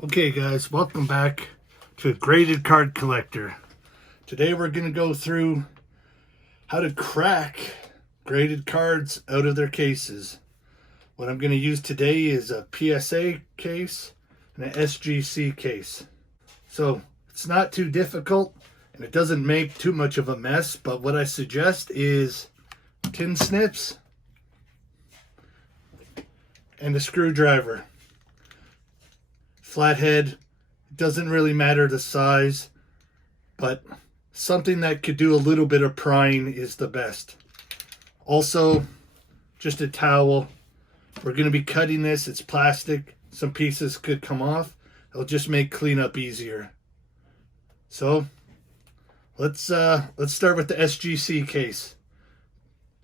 Okay guys, welcome back to Graded Card Collector. Today we're going to go through how to crack graded cards out of their cases. What I'm going to use today is a PSA case and an SGC case. So it's not too difficult and it doesn't make too much of a mess, but what I suggest is tin snips and a screwdriver. Flathead, doesn't really matter the size, but something that could do a little bit of prying is the best. Also, just a towel. We're going to be cutting this. It's plastic. Some pieces could come off. It'll just make cleanup easier. So, let's start with the SGC case.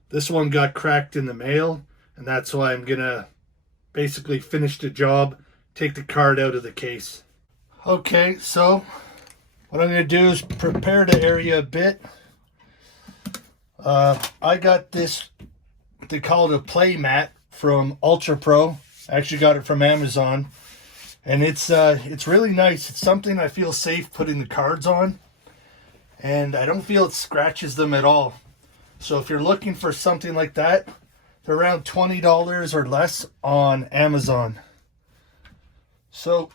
This one got cracked in the mail, and that's why I'm going to basically finish the job. Take the card out of the case. Okay, so what I'm going to do is prepare the area a bit. I got this, they call it a play mat from Ultra Pro. I actually got it from Amazon. And it's really nice. It's something I feel safe putting the cards on. And I don't feel it scratches them at all. So if you're looking for something like that, they're around $20 or less on Amazon. So,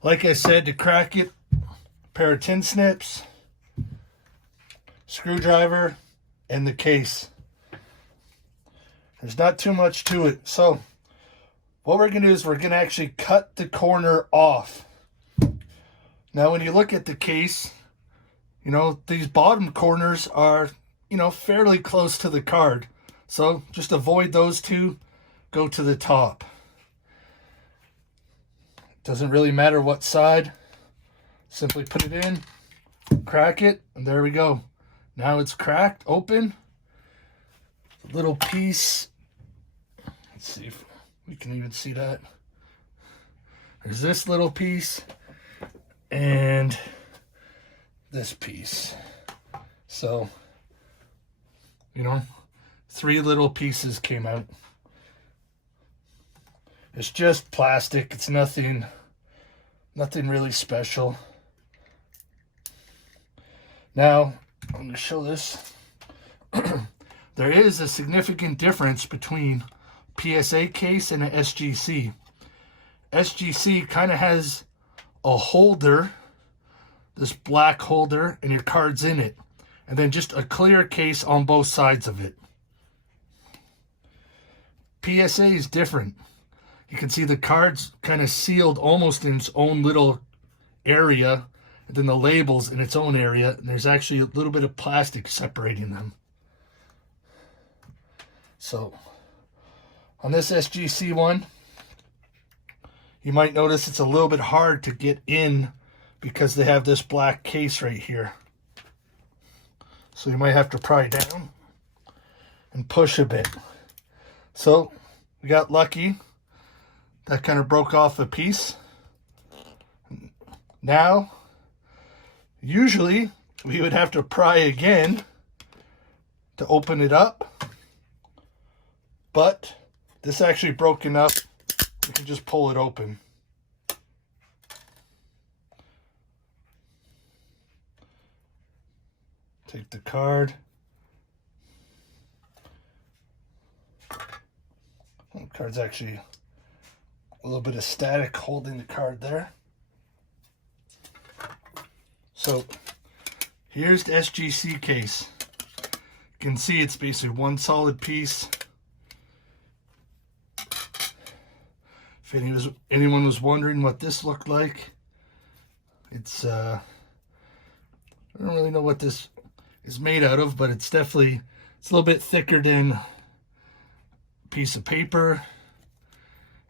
like I said, to crack it, pair of tin snips, screwdriver, and the case. There's not too much to it. So, what we're going to do is we're going to actually cut the corner off. Now, when you look at the case, you know, these bottom corners are, you know, fairly close to the card. So, just avoid those two, go to the top. Doesn't really matter what side. Simply put it in, crack it, and there we go. Now it's cracked, open. A little piece. Let's see if we can even see that. There's this little piece and this piece. So, you know, 3 little pieces came out. It's just plastic. It's nothing really special. Now, I'm going to show this. There is a significant difference between PSA case and an SGC. SGC kind of has a holder, this black holder, and your cards in it. And then just a clear case on both sides of it. PSA is different. You can see the cards kind of sealed almost in its own little area, and then the labels in its own area, and there's actually a little bit of plastic separating them. So, on this SGC one, you might notice it's a little bit hard to get in because they have this black case right here. So you might have to pry down and push a bit. So, we got lucky. That kind of broke off a piece. Now, usually we would have to pry again to open it up. But this actually broke enough, we can just pull it open. Take the card. The card's actually a little bit of static holding the card there. So here's the SGC case. You can see it's basically one solid piece. If anyone was wondering what this looked like, it's I don't really know what this is made out of, but it's a little bit thicker than a piece of paper.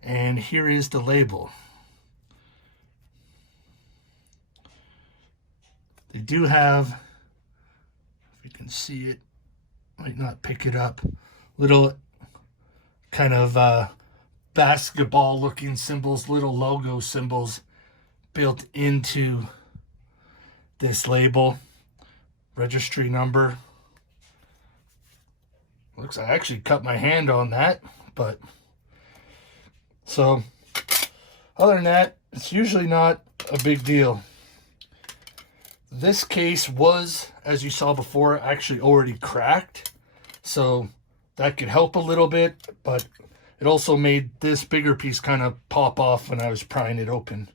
And here is the label. They do have, if you can see it, might not pick it up, little kind of basketball looking symbols, little logo symbols built into this label. Registry number. Looks, I actually cut my hand on that, but so Other than that, it's usually not a big deal. This case was, as you saw before, actually already cracked. So that could help a little bit, but it also made this bigger piece kind of pop off when I was prying it open.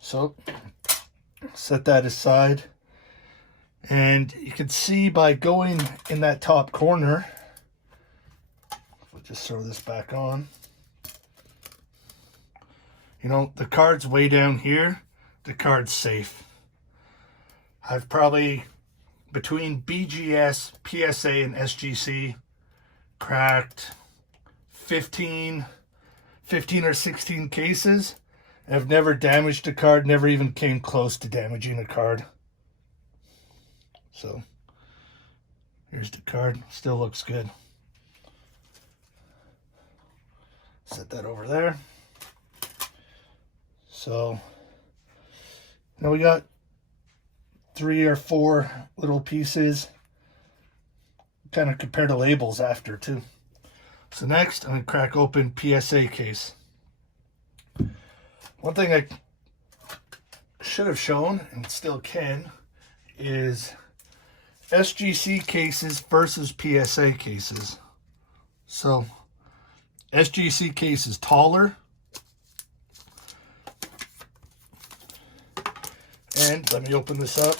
So set that aside. And you can see by going in that top corner, we'll just throw this back on. You know, the card's way down here. The card's safe. I've probably, between BGS, PSA, and SGC, cracked 15 or 16 cases. I've never damaged a card, never even came close to damaging a card. So, here's the card. Still looks good. Set that over there. So, now we got 3 or 4 little pieces. Kind of compare the labels after too. So next, I'm going to crack open PSA case. One thing I should have shown, and still can, is SGC cases versus PSA cases. So, SGC case is taller. And let me open this up.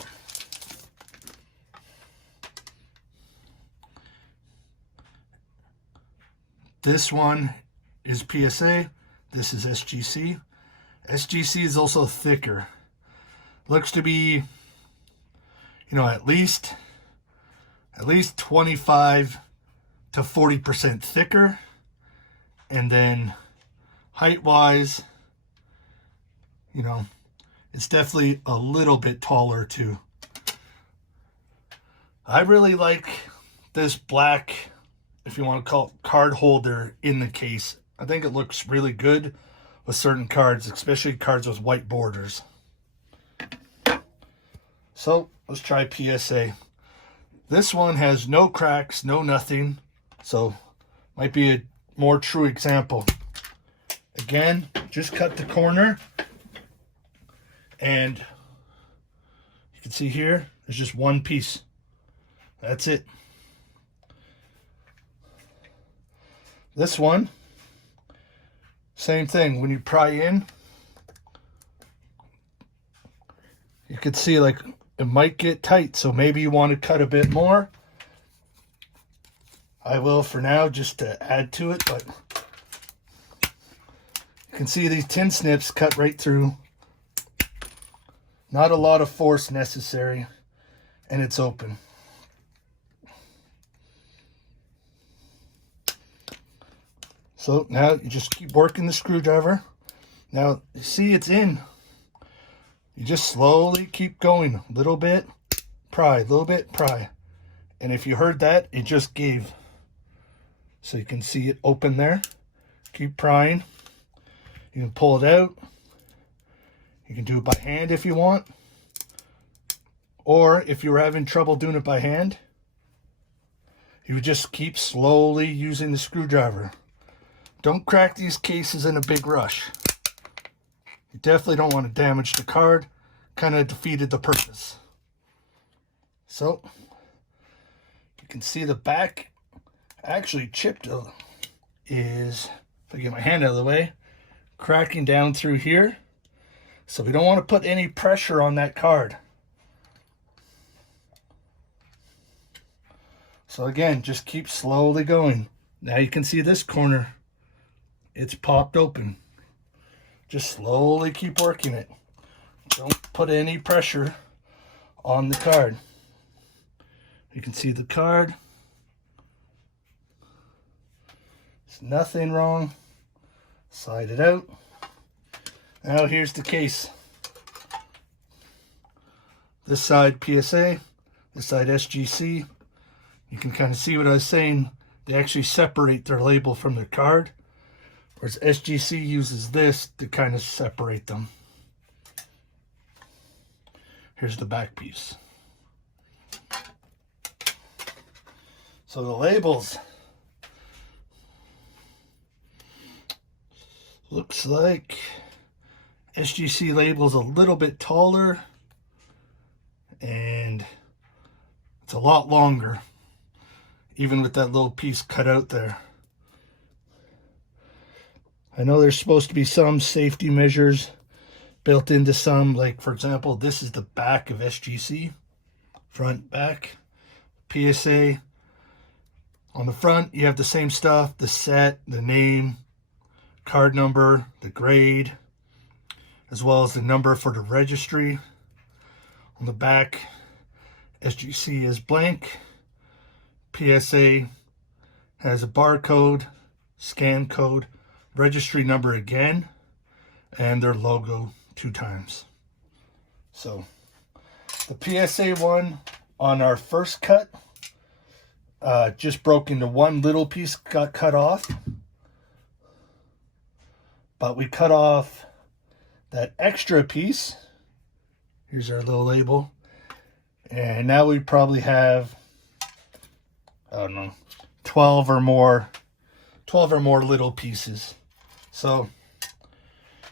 This one is PSA. This is SGC. SGC is also thicker. Looks to be, you know, at least 25 to 40% thicker. And then height-wise, you know, it's definitely a little bit taller too. I really like this black, if you want to call it, card holder in the case. I think it looks really good with certain cards, especially cards with white borders. So let's try PSA. This one has no cracks, no nothing. So might be a more true example. Again, just cut the corner. And you can see here, there's just one piece. That's it. This one, same thing. When you pry in, you can see like it might get tight. So maybe you want to cut a bit more. I will for now just to add to it. But you can see these tin snips cut right through. Not a lot of force necessary, and it's open. So now you just keep working the screwdriver. Now, you see it's in. You just slowly keep going. A little bit, pry, a little bit, pry. And if you heard that, it just gave. So you can see it open there. Keep prying. You can pull it out. You can do it by hand if you want. Or if you're having trouble doing it by hand, you would just keep slowly using the screwdriver. Don't crack these cases in a big rush. You definitely don't want to damage the card. Kind of defeated the purpose. So, you can see the back actually chipped is, if I get my hand out of the way, cracking down through here. So we don't want to put any pressure on that card. So again, just keep slowly going. Now you can see this corner. It's popped open. Just slowly keep working it. Don't put any pressure on the card. You can see the card. There's nothing wrong. Slide it out. Now here's the case. This side PSA, this side SGC. You can kind of see what I was saying. They actually separate their label from their card, whereas SGC uses this to kind of separate them. Here's the back piece. So the labels. Looks like SGC label is a little bit taller and it's a lot longer, even with that little piece cut out there. I know there's supposed to be some safety measures built into some, like for example, this is the back of SGC, front, back, PSA. On the front, you have the same stuff, the set, the name, card number, the grade, as well as the number for the registry. On the back, SGC is blank. PSA has a barcode, scan code, registry number again, and their logo 2 times. So the PSA one on our first cut just broke into one little piece, got cut off. But we cut off that extra piece. Here's our little label. And now we probably have, I don't know, 12 or more little pieces. So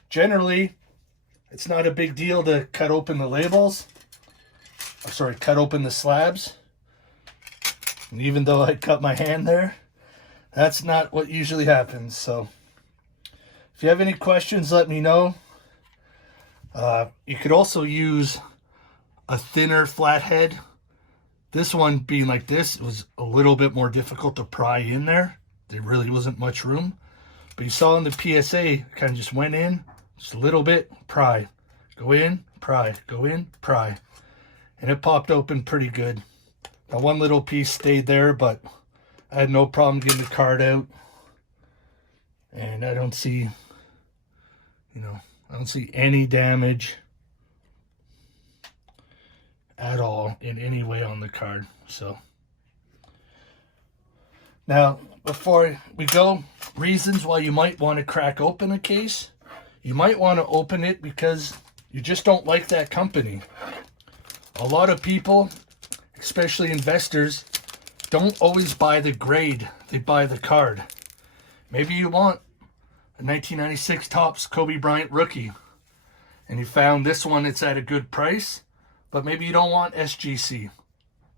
generally, it's not a big deal to cut open the labels. Sorry, cut open the slabs. And even though I cut my hand there, that's not what usually happens. So if you have any questions, let me know. You could also use a thinner flathead. This one being like this, it was a little bit more difficult to pry in there. There really wasn't much room. But you saw in the PSA, kind of just went in, just a little bit, pry. Go in, pry, go in, pry. And it popped open pretty good. Now one little piece stayed there, but I had no problem getting the card out. And I don't see, I don't see any damage at all in any way on the card. So now, before we go, reasons why you might want to crack open a case. You might want to open it because you just don't like that company. A lot of people, especially investors, don't always buy the grade, they buy the card. Maybe you want a 1996 Topps Kobe Bryant rookie, and you found this one, it's at a good price, but maybe you don't want SGC.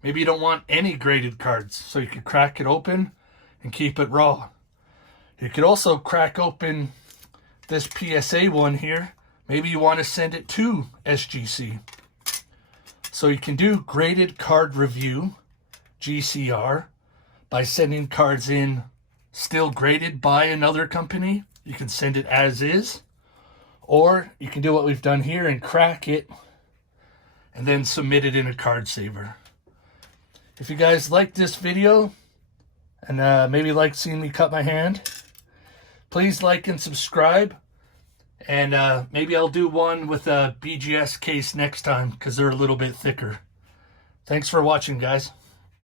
Maybe you don't want any graded cards, so you could crack it open and keep it raw. You could also crack open this PSA one here. Maybe you want to send it to SGC. So you can do graded card review, GCR, by sending cards in still graded by another company. You can send it as is, or you can do what we've done here and crack it and then submit it in a card saver. If you guys like this video and maybe like seeing me cut my hand, please like and subscribe. And maybe I'll do one with a BGS case next time because they're a little bit thicker. Thanks for watching, guys.